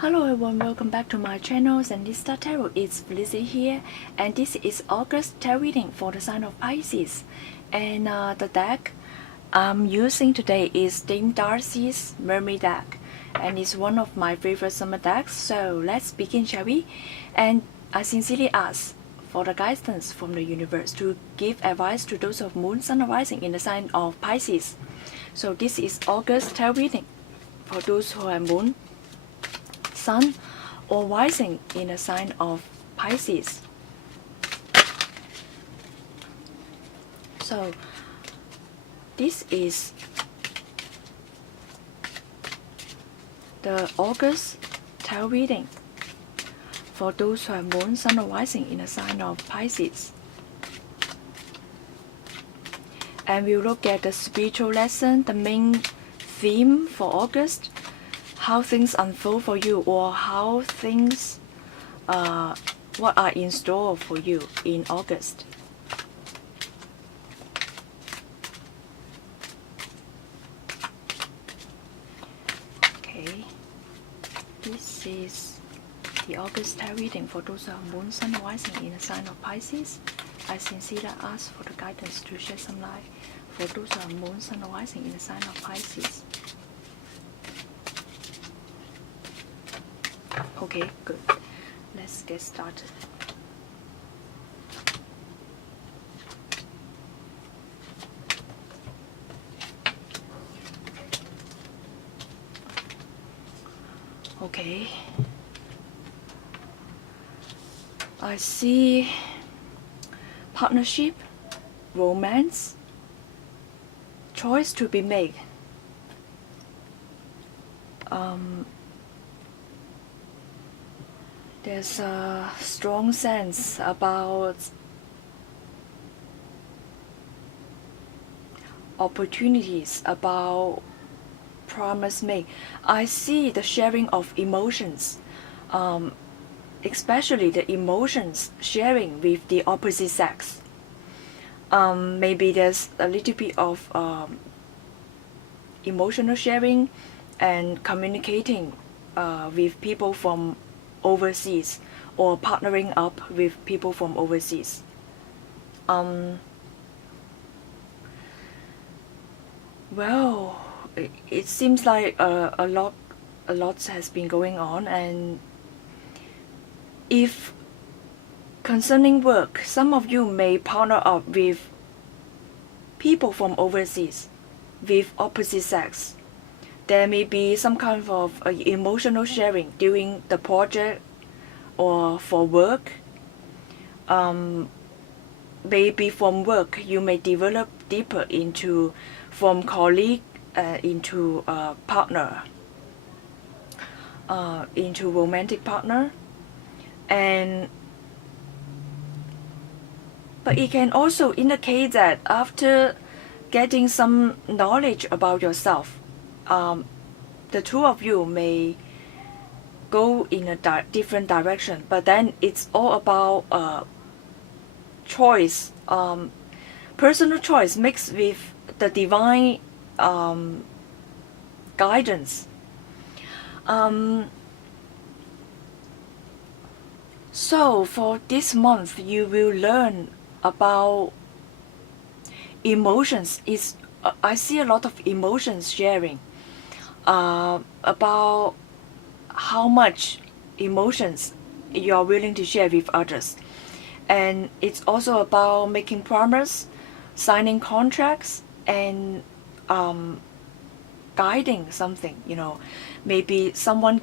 Hello everyone, welcome back to my channel. And this Star Tarot, it's Felicity here, and this is August tarot reading for the sign of Pisces. And the deck I'm using today is Dame Darcy's Mermaid deck, and it's one of my favorite summer decks. So let's begin, shall we? And I sincerely ask for the guidance from the universe to give advice to those of Moon, Sun, and Rising in the sign of Pisces. So this is August tarot reading for those who are Moon, Sun, or Rising in the sign of Pisces. So this is the August tarot reading for those who are Moon, Sun, or Rising in the sign of Pisces. And we'll look at the spiritual lesson, the main theme for August, how things unfold for you, or how things, what are in store for you in August. Okay, this is the August tarot reading for those who are Moon, Sun, Rising in the sign of Pisces. I sincerely ask for the guidance to shed some light for those who are Moon, Sun, Rising in the sign of Pisces. Okay, good. Let's get started. Okay. I see partnership, romance, choice to be made. There's a strong sense about opportunities, about promise made. I see the sharing of emotions, especially the emotions sharing with the opposite sex. Maybe there's a little bit of emotional sharing and communicating with people from overseas, or partnering up with people from overseas. Well, it seems like a lot has been going on, and if concerning work, some of you may partner up with people from overseas, with opposite sex. There may be some kind of emotional sharing during the project or for work. Maybe from work you may develop deeper into, from colleague into partner, into romantic partner. But it can also indicate that after getting some knowledge about yourself, the two of you may go in a different direction, but then it's all about choice, personal choice mixed with the divine guidance. So for this month, you will learn about emotions. I see a lot of emotions sharing. About how much emotions you are willing to share with others, and it's also about making promise, signing contracts, and guiding something. Maybe someone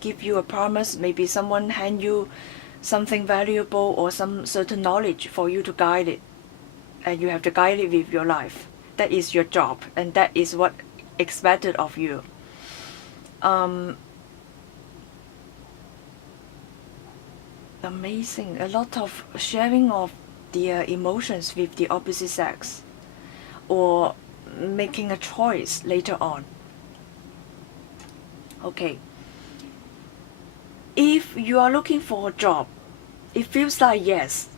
give you a promise, maybe someone hand you something valuable or some certain knowledge for you to guide it, and you have to guide it with your life. That is your job, and that is what expected of you. Amazing, a lot of sharing of the emotions with the opposite sex, or making a choice later on. Okay, if you are looking for a job, it feels like yes,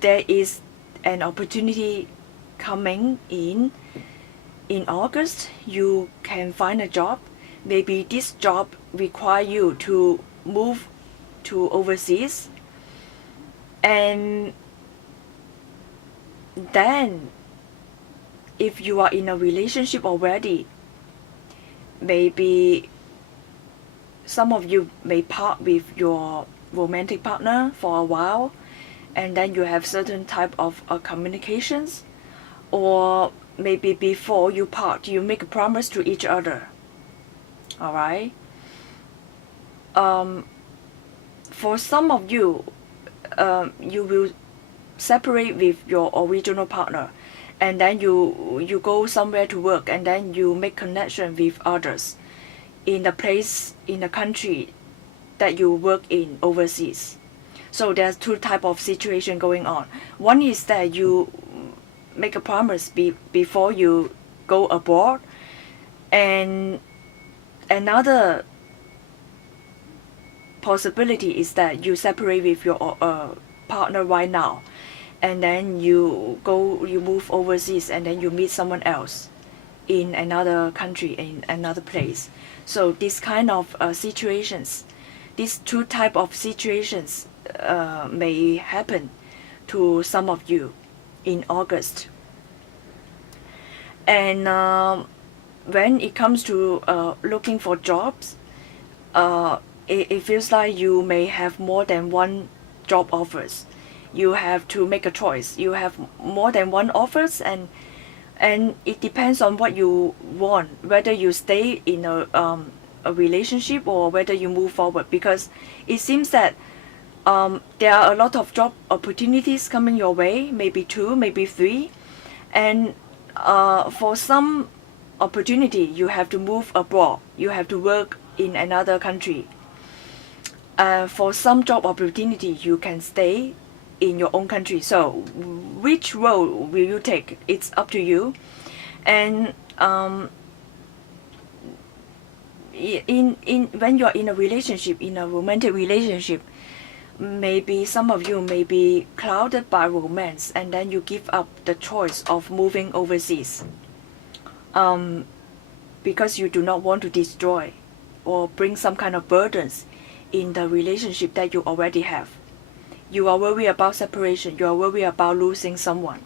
there is an opportunity coming in August. You can find a job maybe this job require you to move to overseas, and then if you are in a relationship already, maybe some of you may part with your romantic partner for a while, and then you have certain type of communications, or maybe before you part you make a promise to each other. All right. For some of you, you will separate with your original partner, and then you go somewhere to work, and then you make connection with others in the place, in the country that you work in overseas. So there's two type of situation going on. One is that you make a promise before you go abroad, and another possibility is that you separate with your partner right now, and then you move overseas, and then you meet someone else in another country, in another place. So this kind of situations, these two type of situations may happen to some of you in August. And when it comes to looking for jobs, it feels like you may have more than one job offers. You have to make a choice. You have more than one offers, and it depends on what you want, whether you stay in a relationship or whether you move forward, because it seems that there are a lot of job opportunities coming your way, maybe 2, maybe 3, and for some opportunity you have to move abroad, you have to work in another country. For some job opportunity you can stay in your own country. So which road will you take? It's up to you. And when you're in a relationship, in a romantic relationship, maybe some of you may be clouded by romance, and then you give up the choice of moving overseas because you do not want to destroy or bring some kind of burdens in the relationship that you already have. You are worried about separation. You are worried about losing someone,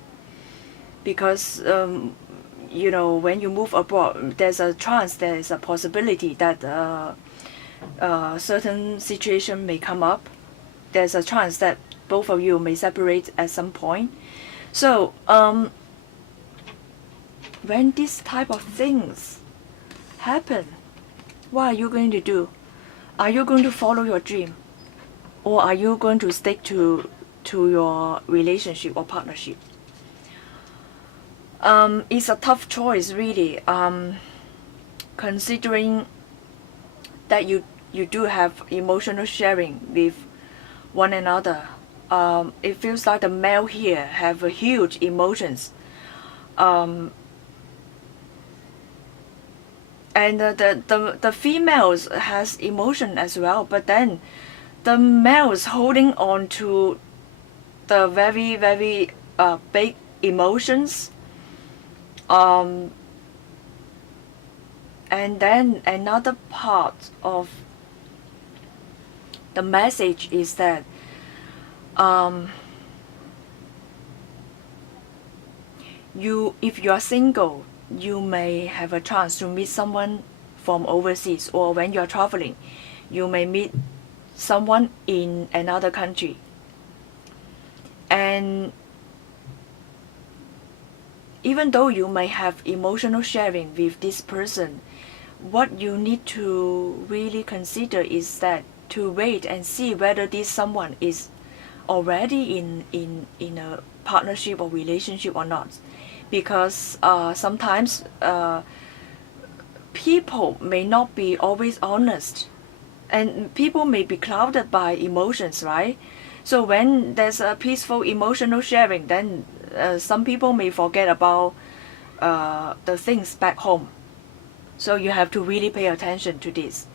because when you move abroad, there's a chance, there is a possibility that certain situation may come up. There's a chance that both of you may separate at some point. So when this type of things happen, what are you going to do? Are you going to follow your dream, or are you going to stick to your relationship or partnership? It's a tough choice, really, considering that you do have emotional sharing with one another. It feels like the male here have a huge emotions, and the females has emotion as well, but then the males holding on to the very, very big emotions. And then another part of the message is that if you are single, you may have a chance to meet someone from overseas, or when you are traveling, you may meet someone in another country. And even though you may have emotional sharing with this person, what you need to really consider is that to wait and see whether this someone is already in a partnership or relationship or not. Because sometimes people may not be always honest, and people may be clouded by emotions, right? So when there's a peaceful emotional sharing, then some people may forget about the things back home. So you have to really pay attention to this.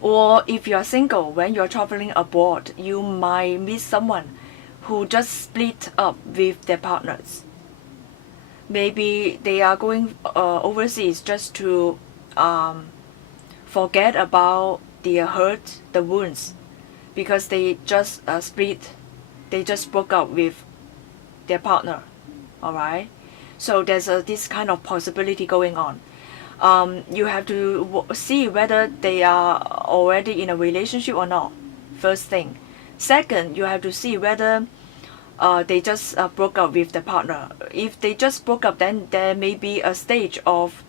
Or if you're single, when you're traveling abroad, you might meet someone who just split up with their partners. Maybe they are going overseas just to forget about the hurt, the wounds, because they just split, they just broke up with their partner. Alright, so there's this kind of possibility going on. You have to see whether they are already in a relationship or not, first thing. Second, you have to see whether they just broke up with the partner. If they just broke up, then there may be a stage of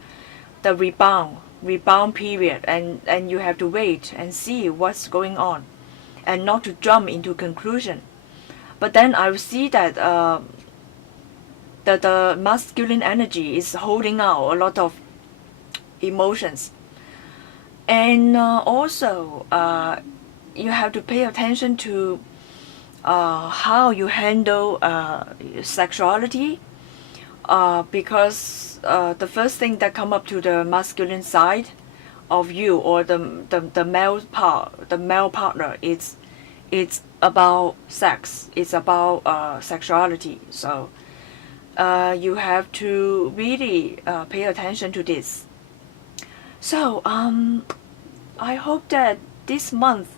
the rebound period, and you have to wait and see what's going on, and not to jump into conclusion. But then I will see that the masculine energy is holding out a lot of emotions, and also you have to pay attention to how you handle sexuality, because the first thing that come up to the masculine side of you, or the male partner, it's about sex, it's about sexuality. So you have to really pay attention to this. So I hope that this month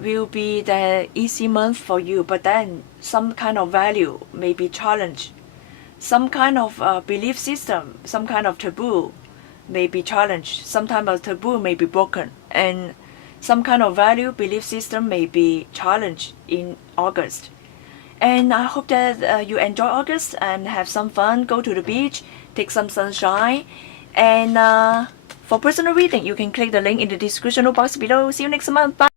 will be the easy month for you, but then some kind of value may be challenged, some kind of belief system, some kind of taboo may be challenged, sometimes a taboo may be broken, and some kind of value, belief system may be challenged in August. And I hope that you enjoy August and have some fun, go to the beach, take some sunshine, and for personal reading, you can click the link in the description box below. See you next month. Bye!